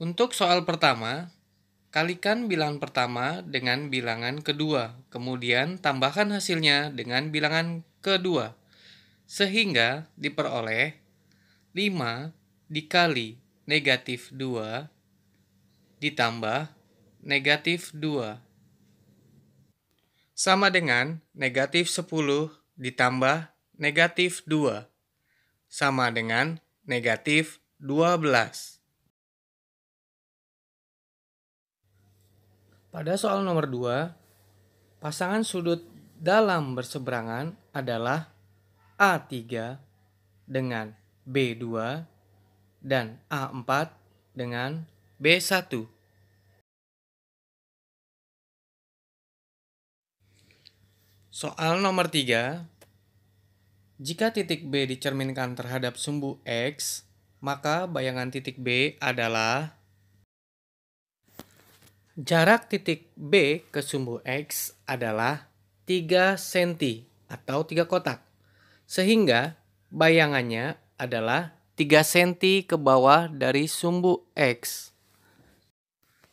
Untuk soal pertama, kalikan bilangan pertama dengan bilangan kedua, kemudian tambahkan hasilnya dengan bilangan kedua, sehingga diperoleh 5 dikali negatif 2 ditambah negatif 2 sama dengan negatif 10 ditambah negatif 2 sama dengan negatif 12. Pada soal nomor 2, pasangan sudut dalam berseberangan adalah A3 dengan B2 dan A4 dengan B1. Soal nomor 3, jika titik B dicerminkan terhadap sumbu X, maka bayangan titik B adalah jarak titik B ke sumbu X adalah 3 cm atau 3 kotak. Sehingga bayangannya adalah 3 cm ke bawah dari sumbu X.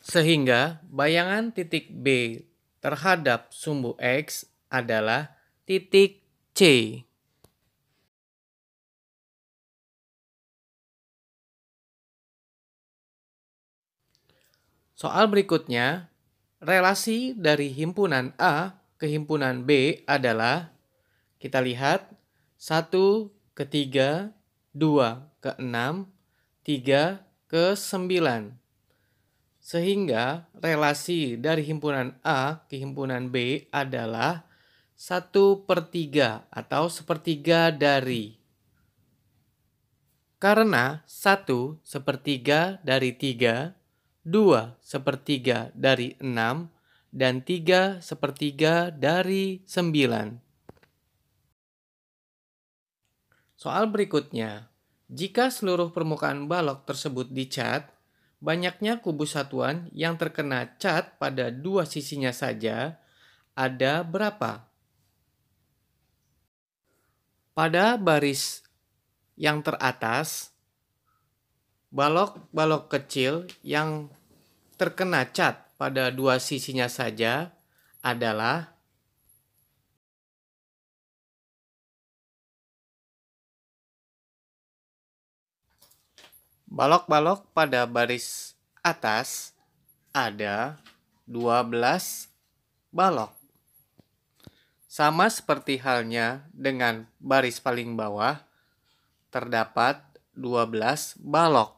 Sehingga bayangan titik B terhadap sumbu X adalah titik C. Soal berikutnya, relasi dari himpunan A ke himpunan B adalah, kita lihat, 1 ke 3, 2 ke 6, 3 ke 9. Sehingga relasi dari himpunan A ke himpunan B adalah 1/3 atau sepertiga dari. Karena 1/3 dari 3, 2/3 dari 6, dan 3/3 dari 9. Soal berikutnya, jika seluruh permukaan balok tersebut dicat, banyaknya kubus satuan yang terkena cat pada dua sisinya saja ada berapa? Pada baris yang teratas, balok-balok kecil yang terkena cat pada dua sisinya saja adalah balok-balok pada baris atas ada 12 balok. Sama seperti halnya dengan baris paling bawah, terdapat 12 balok.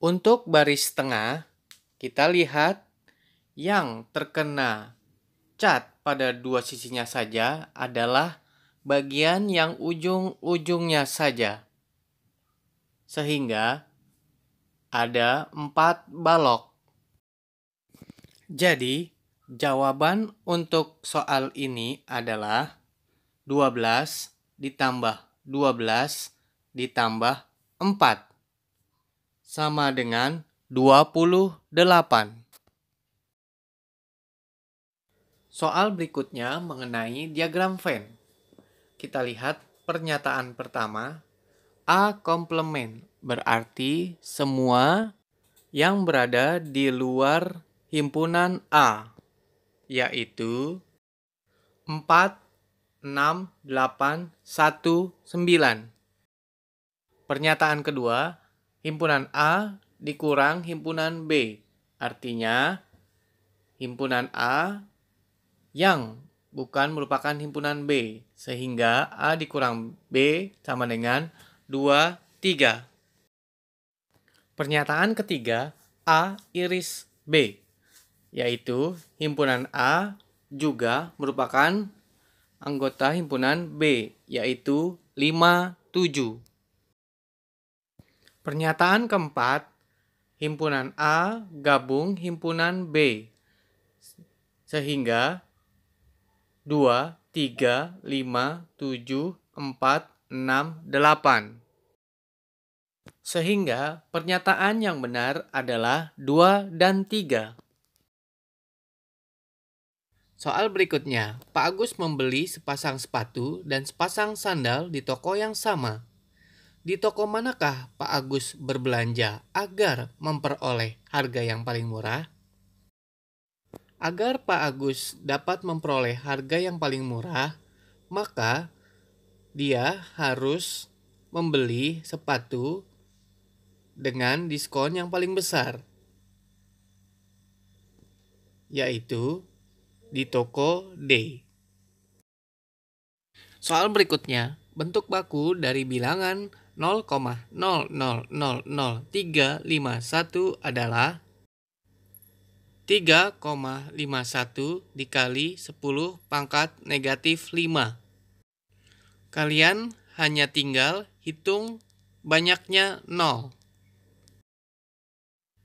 Untuk baris tengah, kita lihat yang terkena cat pada dua sisinya saja adalah bagian yang ujung-ujungnya saja. Sehingga ada 4 balok. Jadi, jawaban untuk soal ini adalah 12 ditambah 12 ditambah 4 sama dengan 28. Soal berikutnya mengenai diagram Venn. Kita lihat pernyataan pertama, A komplement berarti semua yang berada di luar himpunan A, yaitu 4, 6, 8, 1, 9. Pernyataan kedua, himpunan A dikurang himpunan B, artinya himpunan A yang bukan merupakan himpunan B, sehingga A dikurang B sama dengan 2, 3. Pernyataan ketiga, A iris B, yaitu himpunan A juga merupakan anggota himpunan B, yaitu 5, 7. Pernyataan keempat, himpunan A gabung himpunan B, sehingga 2, 3, 5, 7, 4, 6, 8. Sehingga pernyataan yang benar adalah 2 dan 3. Soal berikutnya, Pak Agus membeli sepasang sepatu dan sepasang sandal di toko yang sama. Di toko manakah Pak Agus berbelanja agar memperoleh harga yang paling murah? Agar Pak Agus dapat memperoleh harga yang paling murah, maka dia harus membeli sepatu dengan diskon yang paling besar, yaitu di toko D. Soal berikutnya, bentuk baku dari bilangan 0,000351 adalah 3,51 dikali 10 pangkat negatif 5. Kalian hanya tinggal hitung banyaknya 0.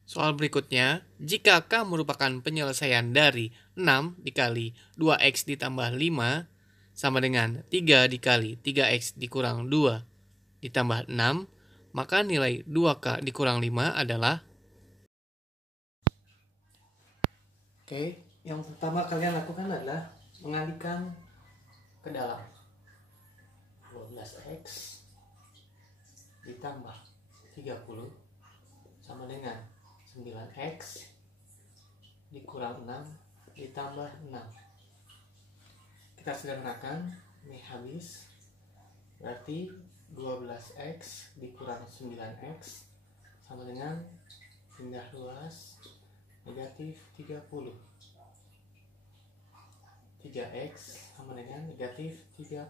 Soal berikutnya, jika K merupakan penyelesaian dari 6 dikali 2X ditambah 5 sama dengan 3 dikali 3X dikurang 2 ditambah 6, maka nilai 2K dikurang 5 adalah... Oke, yang pertama kalian lakukan adalah mengalihkan ke dalam. 12X ditambah 30 sama dengan 9X dikurang 6 ditambah 6. Kita sederhanakan, ini habis. Berarti 12X dikurang 9X sama dengan pindah luas negatif 30. 3X sama dengan negatif 30.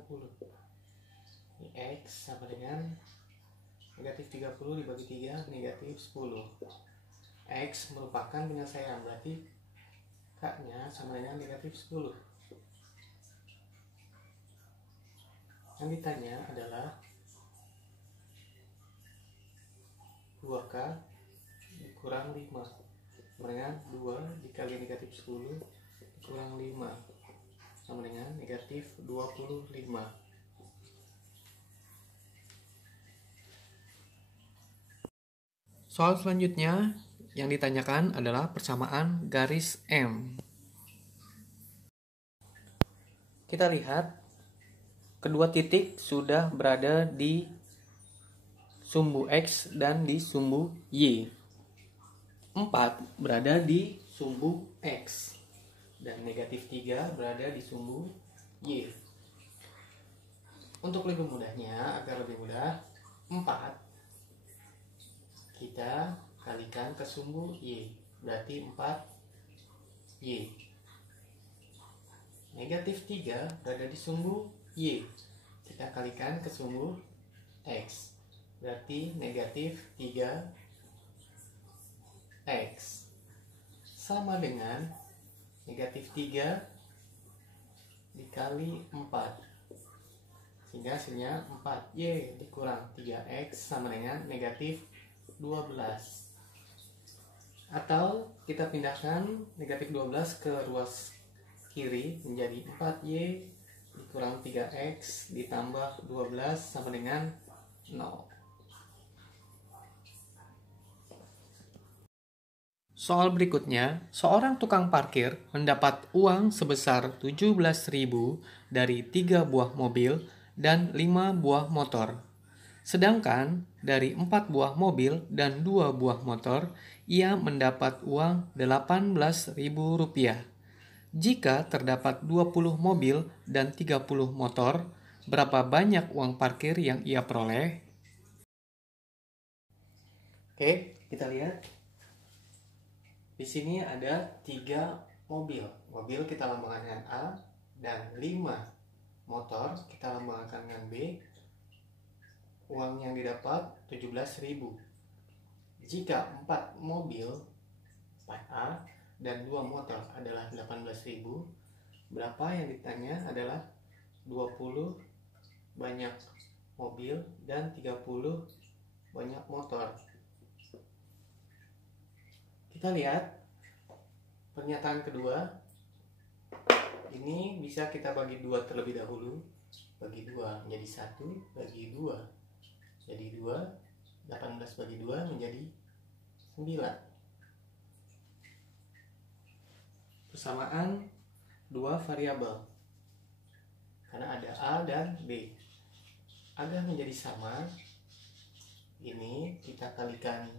Ini X sama dengan negatif 30 dibagi 3 negatif 10. X merupakan penyelesaian, berarti K-nya sama dengan negatif 10. Yang ditanya adalah 2K dikurang 5 sama dengan 2 dikali negatif 10 dikurang 5 sama dengan negatif 25. Soal selanjutnya yang ditanyakan adalah persamaan garis M. Kita lihat kedua titik sudah berada di sumbu X dan di sumbu Y. 4 berada di sumbu X dan negatif 3 berada di sumbu Y. Untuk lebih mudahnya, agar lebih mudah, 4 kita kalikan ke sumbu Y, berarti 4Y. Negatif 3 berada di sumbu Y, kita kalikan ke sumbu X, berarti negatif 3X sama dengan negatif 3 dikali 4, sehingga hasilnya 4Y dikurang 3X sama dengan negatif 12. Atau kita pindahkan negatif 12 ke ruas kiri menjadi 4Y dikurang 3X ditambah 12 sama dengan 0. Soal berikutnya, seorang tukang parkir mendapat uang sebesar 17.000 dari 3 buah mobil dan 5 buah motor. Sedangkan dari 4 buah mobil dan 2 buah motor, ia mendapat uang Rp18.000. Jika terdapat 20 mobil dan 30 motor, berapa banyak uang parkir yang ia peroleh? Oke, kita lihat. Di sini ada 3 mobil. Mobil kita lambangkan dengan A dan 5 motor kita lambangkan dengan B. Uang yang didapat 17.000. Jika 4 mobil 4A dan 2 motor adalah 18.000, berapa yang ditanya adalah 20 banyak mobil dan 30 banyak motor. Kita lihat pernyataan kedua. Ini bisa kita bagi 2 terlebih dahulu. Bagi 2 menjadi 1, bagi 2 jadi 2, 18 bagi 2 menjadi 9. Persamaan 2 variabel, karena ada A dan B. Agar menjadi sama, ini kita kalikan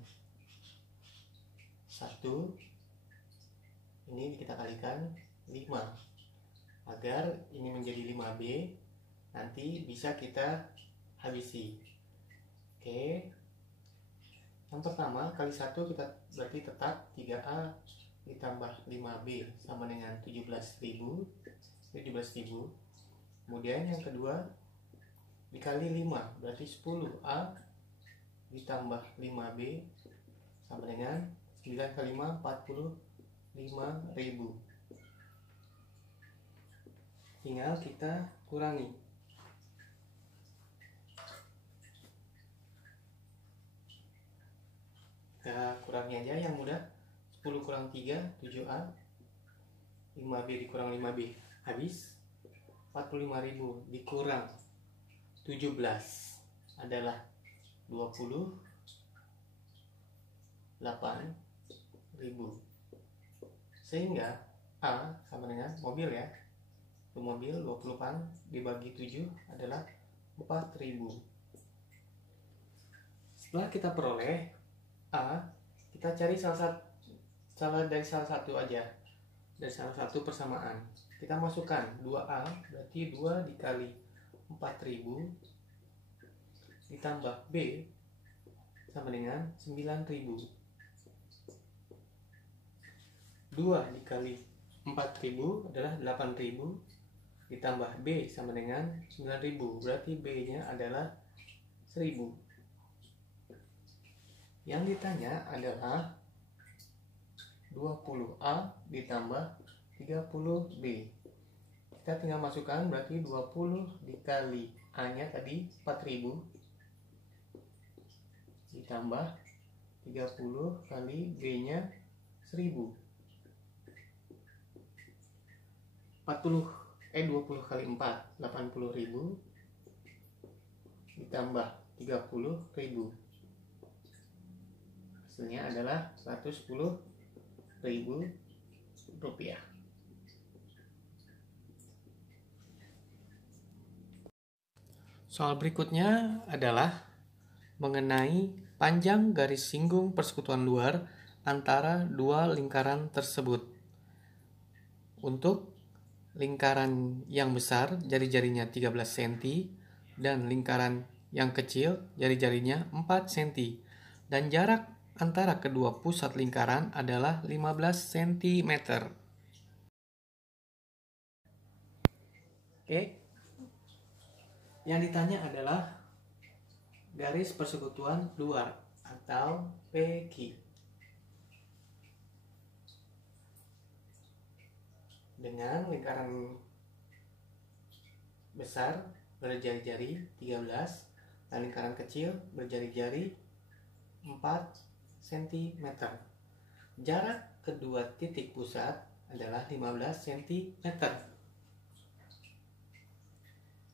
1, ini kita kalikan 5, agar ini menjadi 5B, nanti bisa kita habisi. Oke, yang pertama kali 1 kita berarti tetap 3A ditambah 5B sama dengan 17.000. Kemudian yang kedua dikali 5 berarti 10A ditambah 5B sama dengan 9 kali 5 45.000. Tinggal kita kurangi. Kita kurangi aja yang mudah. 10 kurang 3 7A, 5B dikurang 5B habis. 45.000 dikurang 17 adalah 28.000. Sehingga A sama dengan mobil ya. Itu mobil 20 dibagi 7 adalah 4.000. Setelah kita peroleh A, kita cari salah satu aja. Dari salah satu persamaan. Kita masukkan 2A berarti 2 dikali 4.000 ditambah B sama dengan 9.000. 2 dikali 4.000 adalah 8.000 ditambah B sama dengan 9.000, berarti B nya adalah 1.000. Yang ditanya adalah 20A ditambah 30B. Kita tinggal masukkan, berarti 20 dikali A nya tadi 4.000 ditambah 30 kali B nya 1.000. 20 kali 4 80.000 ditambah 30.000, hasilnya adalah 110.000 rupiah. Soal berikutnya adalah mengenai panjang garis singgung persekutuan luar antara dua lingkaran tersebut. Untuk lingkaran yang besar jari-jarinya 13 cm dan lingkaran yang kecil jari-jarinya 4 cm dan jarak antara kedua pusat lingkaran adalah 15 cm. Oke. Yang ditanya adalah garis persekutuan luar atau PQ. Dengan lingkaran besar berjari-jari 13 dan lingkaran kecil berjari-jari 4 cm. Jarak kedua titik pusat adalah 15 cm.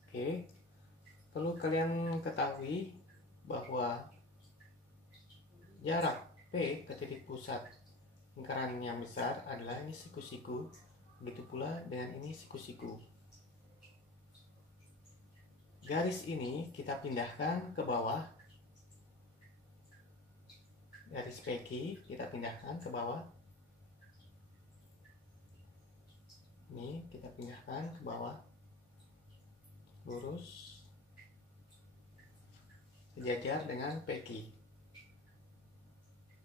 Oke, perlu kalian ketahui bahwa jarak P ke titik pusat lingkaran yang besar adalah ini siku-siku. Begitu pula dengan ini siku-siku. Garis ini kita pindahkan ke bawah. Garis PQ kita pindahkan ke bawah. Ini kita pindahkan ke bawah. Lurus. Sejajar dengan PQ.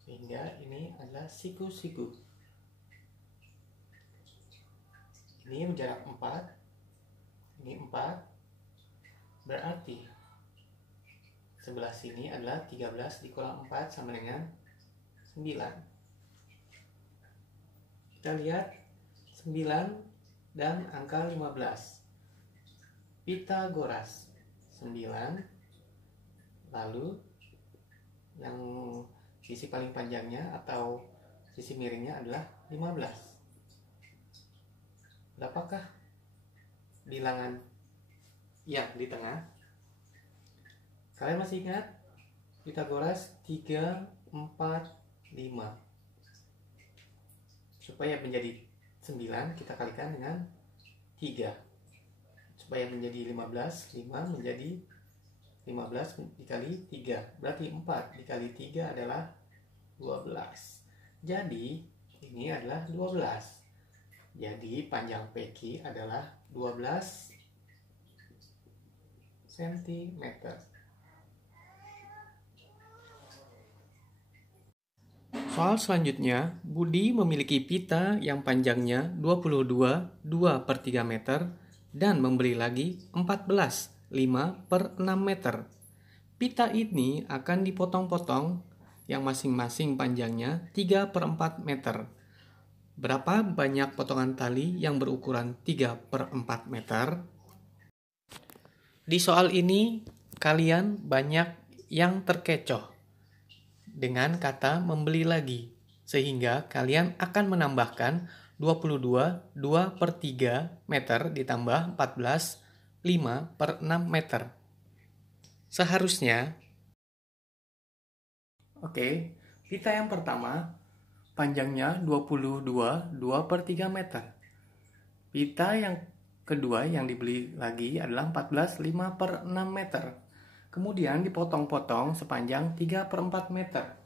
Sehingga ini adalah siku-siku. Ini berjarak 4. Ini 4. Berarti sebelah sini adalah 13 dikurang 4 sama dengan 9. Kita lihat 9 dan angka 15. Pitagoras 9, lalu yang sisi paling panjangnya atau sisi miringnya adalah 15. Berapakah bilangan yang di tengah? Kalian masih ingat Pitagoras 3, 4, 5. Supaya menjadi 9 kita kalikan dengan 3. Supaya menjadi 15, 5 menjadi 15 dikali 3. Berarti 4 dikali 3 adalah 12. Jadi ini adalah 12. Jadi panjang PQ adalah 12 cm. Soal selanjutnya, Budi memiliki pita yang panjangnya 22,2/3 meter dan membeli lagi 14,5/6 meter. Pita ini akan dipotong-potong yang masing-masing panjangnya 3/4 meter. Berapa banyak potongan tali yang berukuran 3/4 meter? Di soal ini, kalian banyak yang terkecoh dengan kata membeli lagi, sehingga kalian akan menambahkan 22,2/3 meter ditambah 14,5/6 meter. Seharusnya, pita yang pertama panjangnya 22,2/3 meter. Pita yang kedua yang dibeli lagi adalah 14,5/6 meter. Kemudian dipotong-potong sepanjang 3/4 meter.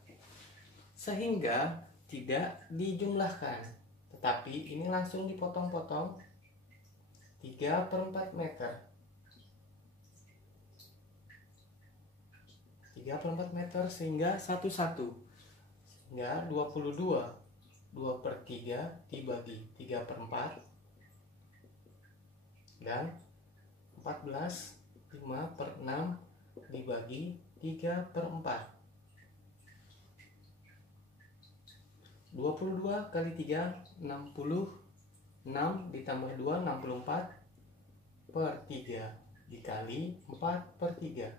Sehingga tidak dijumlahkan. Tetapi ini langsung dipotong-potong 3/4 meter. 3/4 meter sehingga satu-satu. Sehingga 22,2/3 dibagi 3/4 dan 14,5/6 dibagi 3/4. 22 kali 3 66 ditambah 2 64/3 dikali 4/3.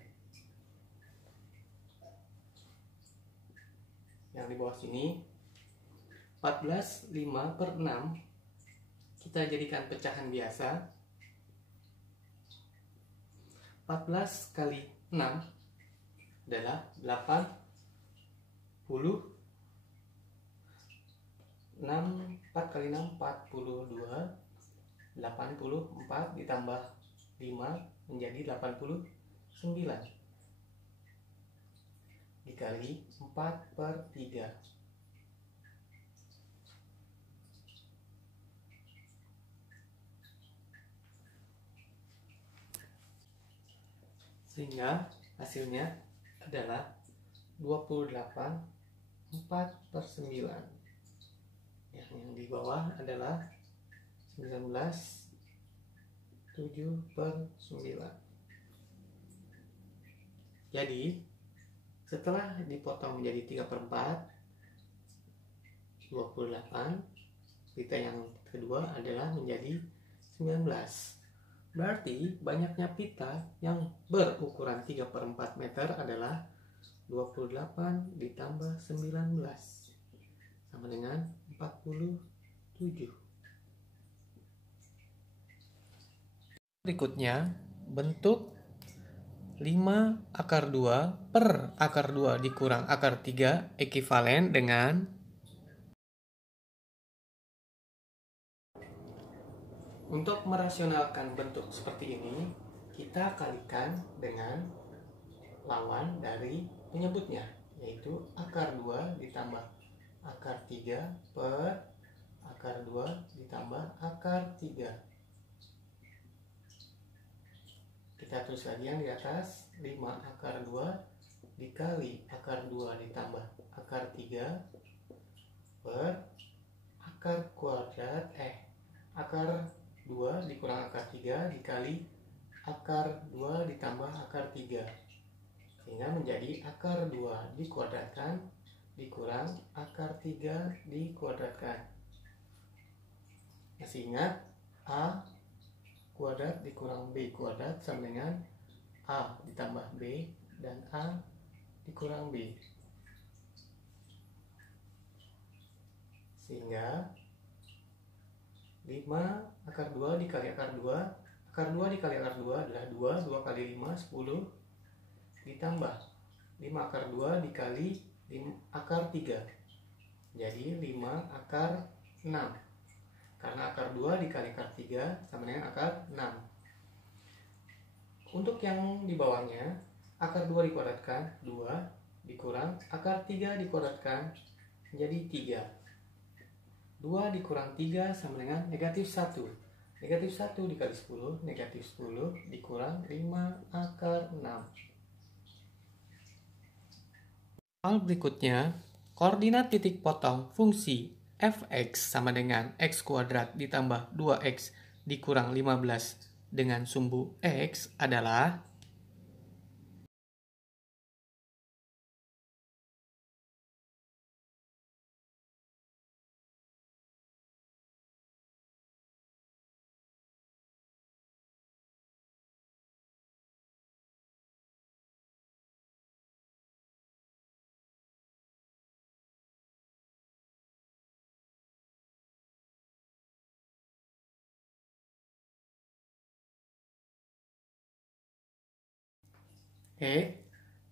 Yang di bawah sini 14,5/6 kita jadikan pecahan biasa. 14 kali 6 adalah 80. 4 kali 6 42. 84 ditambah 5 menjadi 89 dikali 4/3. Sehingga hasilnya adalah 28/4/9. Yang di bawah adalah 19/7/9. Jadi setelah dipotong menjadi 3/4, 28, pita yang kedua adalah menjadi 19. Berarti banyaknya pita yang berukuran 3/4 meter adalah 28 ditambah 19 sama dengan 47. Berikutnya, bentuk 5/2 dikurang akar 3 ekivalen dengan untuk merasionalkan bentuk seperti ini, kita kalikan dengan lawan dari penyebutnya, yaitu akar 2 ditambah akar 3 per akar 2 ditambah akar 3. Kita tulis lagi yang di atas, 5/2 dikali akar 2 ditambah akar 3 per akar kuadrat akar 2 dikurang akar 3 dikali akar 2 ditambah akar 3. Sehingga menjadi akar 2 dikuadratkan dikurang akar 3 dikuadratkan. Masih ingat, A kuadrat dikurang B kuadrat sama dengan A ditambah B dan A dikurang B. Sehingga 5/2 dikali akar 2. Akar 2 dikali akar 2 adalah 2. 2 kali 5, 10. Ditambah 5/2 dikali akar 3. Jadi 5/6. Karena akar 2 dikali akar 3 sama dengan akar 6. Untuk yang di bawahnya, akar 2 dikuadratkan, 2 dikurang akar 3 dikuadratkan menjadi 3. 2 dikurang 3 sama dengan negatif 1. Negatif 1 dikali 10, negatif 10 dikurang 5 akar 6. Soal berikutnya, koordinat titik potong fungsi f(x) sama dengan x kuadrat ditambah 2x dikurang 15 dengan sumbu x adalah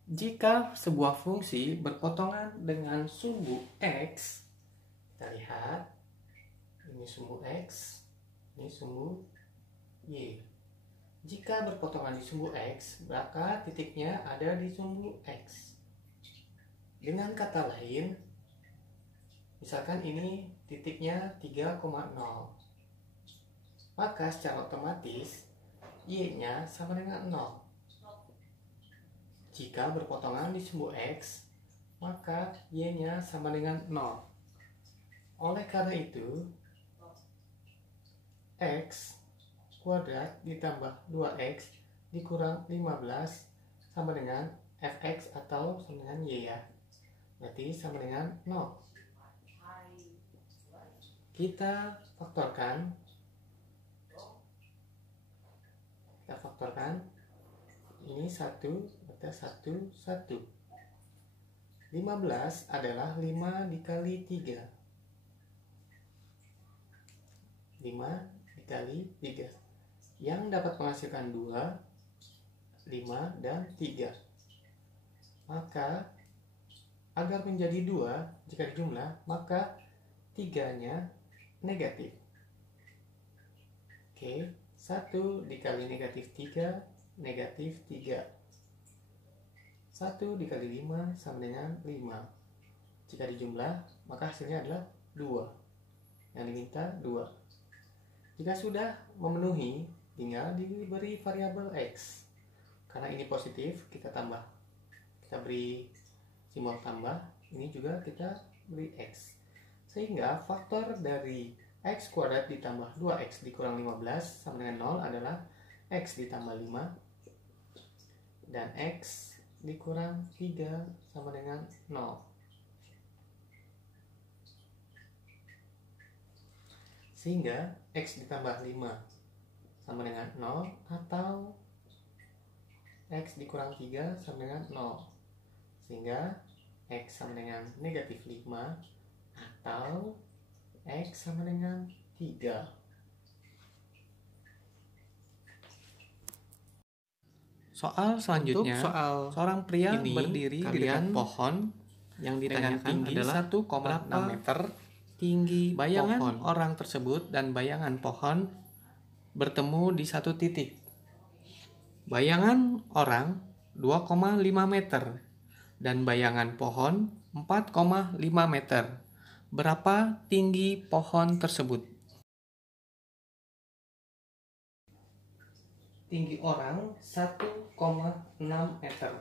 jika sebuah fungsi berpotongan dengan sumbu x, kita lihat, ini sumbu x, ini sumbu y. Jika berpotongan di sumbu x, maka titiknya ada di sumbu x. Dengan kata lain, misalkan ini titiknya 3,0, maka secara otomatis y-nya sama dengan 0. Jika berpotongan di sumbu x, maka y-nya sama dengan 0. Oleh karena itu, x kuadrat ditambah 2x dikurang 15 sama dengan fx atau sama dengan y ya. Berarti sama dengan 0. Kita faktorkan. Ini 1, berarti 1, 1. 15 adalah 5 dikali 3. 5 dikali 3. Yang dapat menghasilkan 2, 5, dan 3. Maka, agar menjadi 2, jika dijumlah, maka 3-nya negatif. Oke, 1 dikali negatif 3, negatif 3. 1 dikali 5 sama dengan 5. Jika dijumlah, maka hasilnya adalah 2. Yang diminta 2. Jika sudah memenuhi, tinggal diberi variabel x. Karena ini positif, kita tambah. Kita beri simbol tambah, ini juga kita beri x. Sehingga faktor dari x kuadrat ditambah 2x dikurang 15 sama dengan 0 adalah x ditambah 5 dan x dikurang 3 sama dengan 0. Sehingga x ditambah 5 sama dengan 0 atau x dikurang 3 sama dengan 0. Sehingga x sama dengan negatif 5 atau x sama dengan 3. Soal selanjutnya, seorang pria berdiri di dekat pohon yang ditanyakan adalah 1,6 meter tinggi bayangan pohon. Orang tersebut dan bayangan pohon bertemu di satu titik. Bayangan orang 2,5 meter dan bayangan pohon 4,5 meter. Berapa tinggi pohon tersebut? Tinggi orang 1,6 meter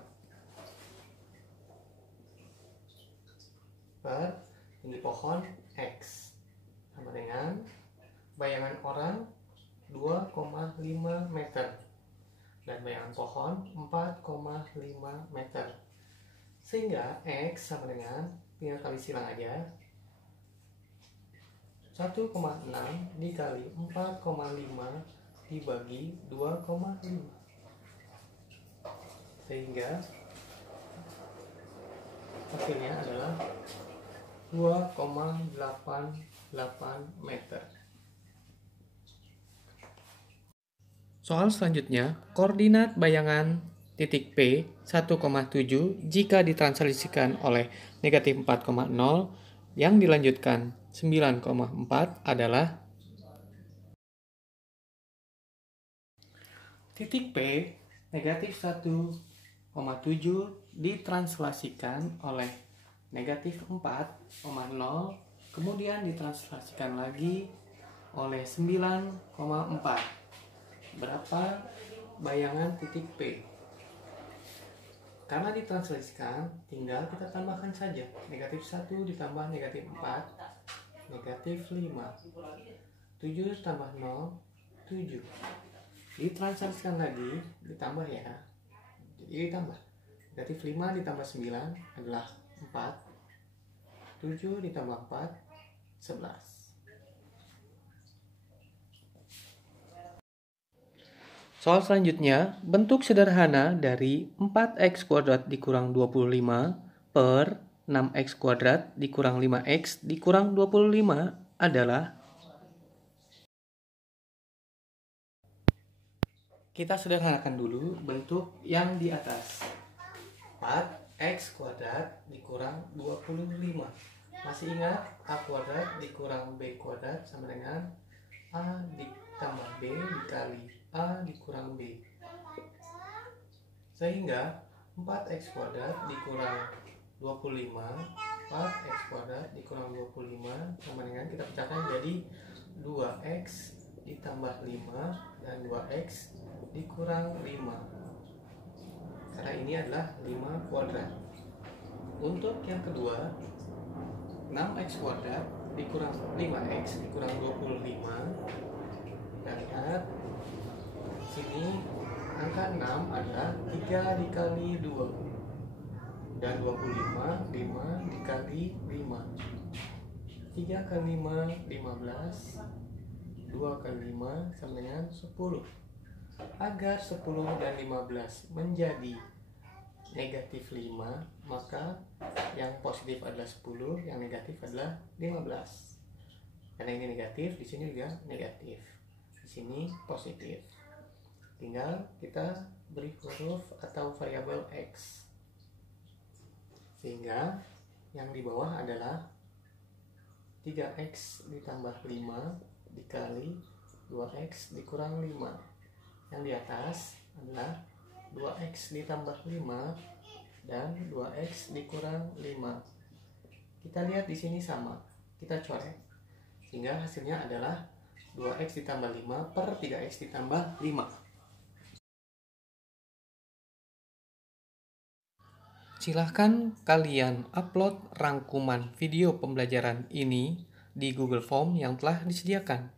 per tinggi pohon x sama dengan bayangan orang 2,5 meter dan bayangan pohon 4,5 meter. Sehingga x sama dengan, tinggal kali silang aja, 1,6 dikali 4,5 dibagi 2,5. Sehingga hasilnya adalah 2,88 meter. Soal selanjutnya, koordinat bayangan titik P 1,7 jika ditranslasikan oleh negatif 4,0 yang dilanjutkan 9,4 adalah titik P negatif 1, ditranslasikan oleh negatif 4,0, kemudian ditranslasikan lagi oleh 9,4. Berapa bayangan titik P? Karena ditranslasikan, tinggal kita tambahkan saja. Negatif 1 ditambah negatif 4, negatif 5. 7 tambah 0, 7. Ditranslasikan lagi, ditambah ya. Jadi ditambah. Negatif 5 ditambah 9 adalah 4. 7 ditambah 4, 11. Soal selanjutnya, bentuk sederhana dari 4x kuadrat dikurang 25 per 6x kuadrat dikurang 5x dikurang 25 adalah. Kita sederhanakan dulu bentuk yang di atas. 4x kuadrat dikurang 25. Masih ingat a kuadrat dikurang b kuadrat sama dengan a ditambah b dikali a dikurang b. Sehingga 4x kuadrat dikurang 25, 4x kuadrat dikurang 25 sama dengan kita pecahkan jadi 2x ditambah 5 dan 2x dikurang 5. Karena ini adalah 5 kuadrat. Untuk yang kedua, 6x kuadrat dikurang 5x dikurang 25. Dan lihat sini angka 6 adalah 3 dikali 2 dan 25, 5 dikali 5. 3 kali 5, 15. 2 kali 5 sama dengan 10. Agar 10 dan 15 menjadi negatif 5, maka yang positif adalah 10, yang negatif adalah 15. Karena ini negatif, di sini juga negatif. Di sini positif. Tinggal kita beri huruf atau variabel X. Sehingga yang di bawah adalah 3x ditambah 5 dikali 2x dikurang 5. Yang di atas adalah 2x ditambah 5 dan 2x dikurang 5. Kita lihat di sini sama. Kita coret. Sehingga hasilnya adalah 2x ditambah 5 per 3x ditambah 5. Silahkan kalian upload rangkuman video pembelajaran ini di Google Form yang telah disediakan.